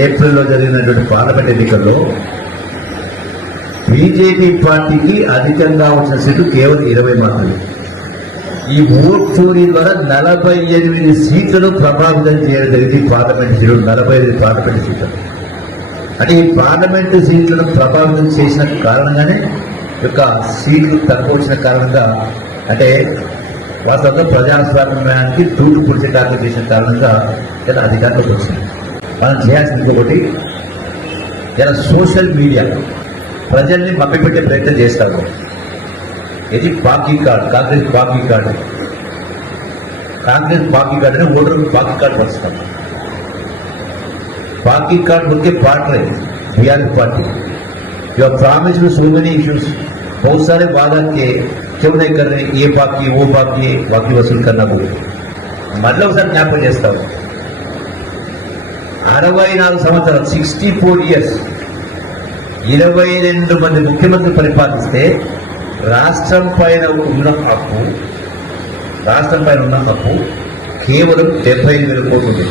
ఏప్రిల్లో జరిగినటువంటి పార్లమెంట్ ఎన్నికల్లో బీజేపీ పార్టీకి అధికంగా వచ్చిన సీట్లు కేవలం ఇరవై మాత్రమే. ఈ ఓట్ చోరీ ద్వారా నలభై ఎనిమిది సీట్లను ప్రభావితం చేయడం జరిగింది పార్లమెంట్ సీట్లు నలభై ఎనిమిది పార్లమెంట్ సీట్లు. అంటే ఈ పార్లమెంట్ సీట్లను ప్రభావితం చేసిన కారణంగానే ఈ యొక్క సీట్లు తక్కువ వచ్చిన కారణంగా అంటే వాస్తవంగా ప్రజాస్వామ్యానికి తూటు పొడిచడానికి చేసిన కారణంగా ఇలా అధికారంలోకి వచ్చింది మనం చేయాల్సింది ఇంకొకటి ఇలా సోషల్ మీడియా ప్రజల్ని మభ్యపెట్టే ప్రయత్నం చేస్తారు ఇది పాకీ card Congress పాకీ card Congress పాకీ card అని ఓటర్లు పాకీ కార్డు వస్తారు पार्टी कार्ड बोल के बांट रहे Bihar party your promise में सो मेनी इश्यूज बहुत सारे वादा किए क्यों नहीं कर रहे ये बाकी वो बाकी बाकी वसूल करना बोले మళ్ళీ ఒకసారి జ్ఞాపకం చేస్తాను అరవై నాలుగు సంవత్సరాలు సిక్స్టీ ఫోర్ ఇయర్స్ ఇరవై రెండు మంది ముఖ్యమంత్రులు పరిపాలిస్తే రాష్ట్రం పైన ఉన్న హక్కు రాష్ట్రం పైన ఉన్న హక్కు కేవలం డెబ్బై ఐదు వేల కోట్లు ఉంది